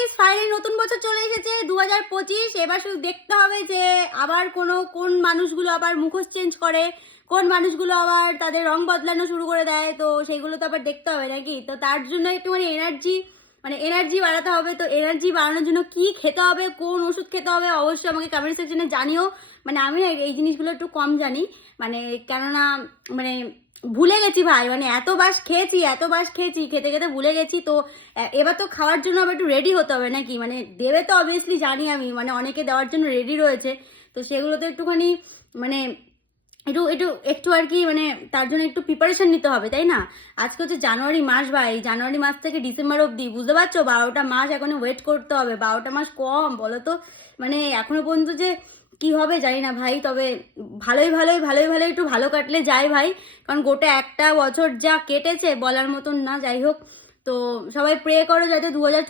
Guys, finally নতুন বছর চলে এসেছে 2025। এবার শুধু দেখতে হবে যে আবার কোন মানুষগুলো আবার মুখোশ চেঞ্জ করে, কোন মানুষগুলো আবার তাদের রং বদলানো শুরু করে দেয়। তো সেইগুলো তো আবার দেখতে হবে নাকি। তো তার জন্য একটুখানি এনার্জি বাড়াতে হবে। তো এনার্জি বাড়ানোর জন্য কি খেতে হবে, কোন ওষুধ খেতে হবে, অবশ্যই আমাকে কমেন্ট সেকশনে জানিও। আমি এই জিনিসগুলো একটু কম জানি, কেননা ভুলে গেছি ভাই। এত বাস খেয়েছি, খেতে খেতে ভুলে গেছি। তো এবার তো খাওয়ার জন্য আবার একটু রেডি হতে হবে নাকি। দেবে তো অবভিয়াসলি জানি আমি, অনেকে দেওয়ার জন্য রেডি রয়েছে। তো সেগুলো তো একটুখানি মানে একটু একটু একটু আর কি, তার জন্য একটু প্রিপারেশন নিতে হবে, তাই না? আজকে হচ্ছে জানুয়ারি মাস ভাই, জানুয়ারি মাস থেকে ডিসেম্বর অব্দি, বুঝতে পারছো? 12টা মাস এখনো ওয়েট করতে হবে। 12টা মাস কম বলো তো? এখনো পর্যন্ত যে কি হবে জানি না ভাই। তবে ভালোই একটু ভালো কাটলে যায় ভাই। কারণ গোটা একটা বছর যা কেটেছে বলার মতন না। যাই হোক, তো সবাই প্রে করো যাতে